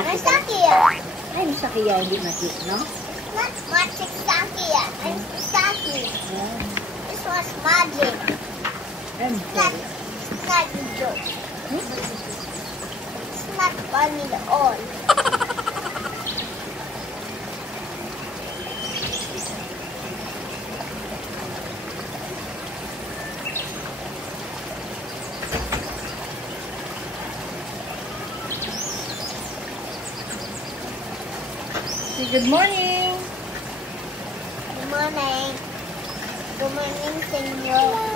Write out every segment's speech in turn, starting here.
Masakiya. Ay, masakiya, hindi mati, no? Not magic sakiya. I'm saki. This was magic. Not a joke. It's not funny at all. Good morning. Good morning. Good morning, senor.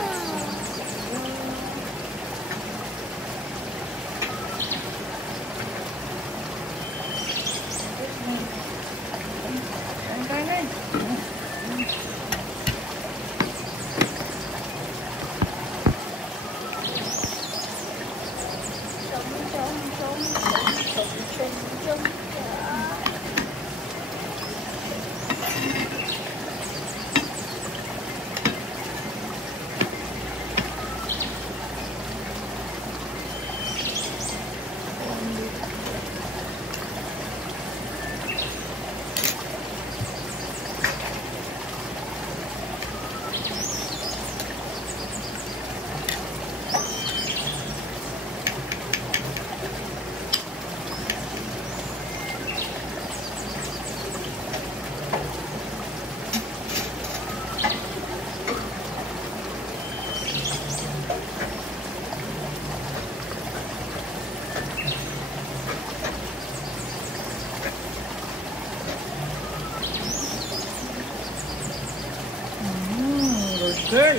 Girl,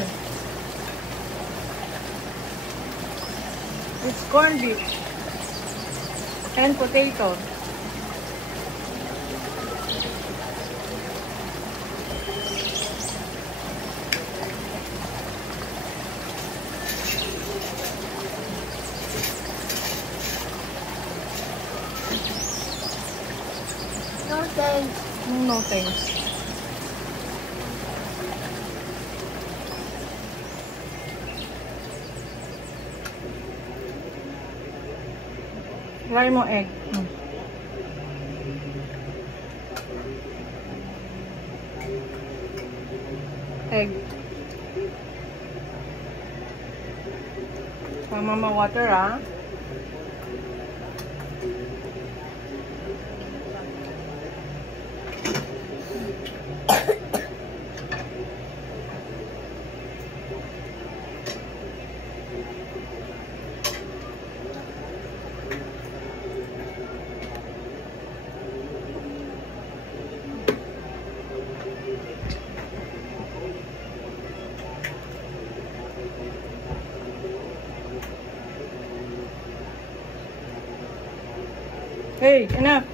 it's corned beef and potato. No thanks. No thanks. Try mo egg. Egg. Sama mo water, ah. Hey, enough.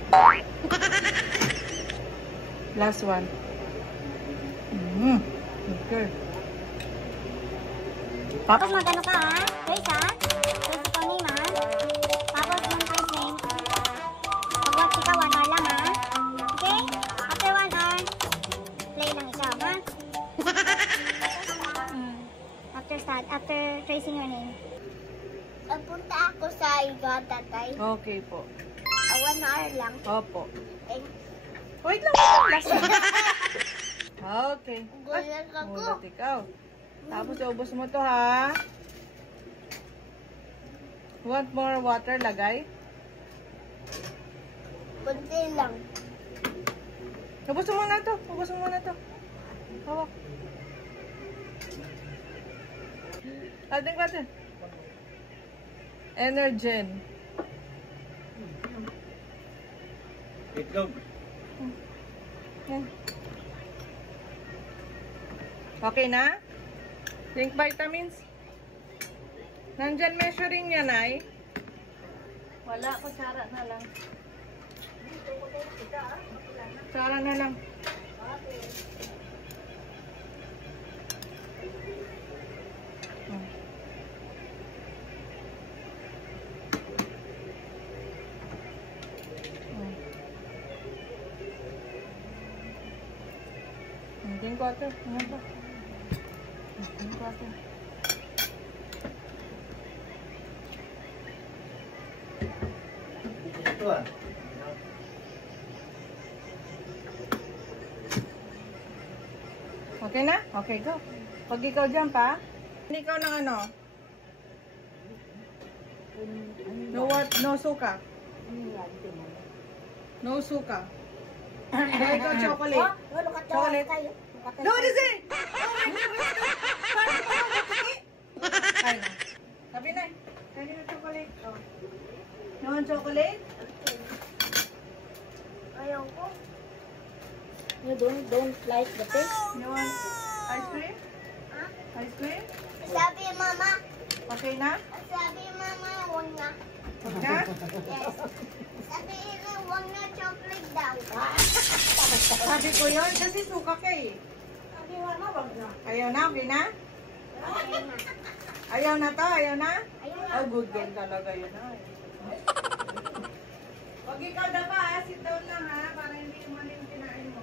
Last one. Okay. Tapos mag-ano ka, ha? Trace, ha? Trace ikaw name, ha? Tapos 1 times name. Mag-watch ikaw 1 hour lang, ha? Okay? After 1 hour, play lang ikaw, ha? After tracing your name. Punta ako sa iga, tatay. Okay po. 1 hour lang. Opo. Eh, Wait lang. Last one. Okay. gulat ako. Mulat ikaw. Tapos ubos mo to, ha? Want more water, lagay? Kunti lang. Ubos mo muna to. Ubos mo muna to. Hawak. Ating water. Energen. Itlog. Okay na? Think vitamins? Nandyan measuring yan, ay? Wala, kutsara na lang. Kutsara na lang. Drink water. Ano ba? Drink water. Ito ah. Okay na? Okay, go. Pag ikaw jump ha. Hindi ikaw ng ano? No what? No suka. No suka. Dahil ikaw chocolate. Chocolate. No, what is it? Ay, no. Sabi na. Kaya na chocolate. Oh. You want chocolate? Ayaw ko. You don't like the taste? You want ice cream? Ha? Ice cream? Sabi mama. Okay na? Sabi mama, huwag na. Huwag na? Yes. Sabi nila, huwag na chocolate daw. Sabi ko yun, kasi suka ka eh. Sabi mama, huwag na. Ayaw na, okay na? Ayaw na. Ayaw na to, ayaw na? Ayaw na. Oh, good girl talaga yun ha. Pag ikaw na pa ha, sit down lang ha, para hindi mali yung kinain mo.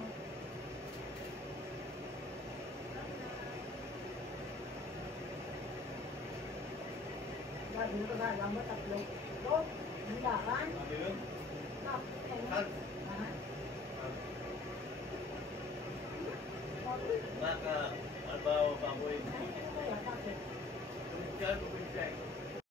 Maka, ano ba, baboy? Kaya,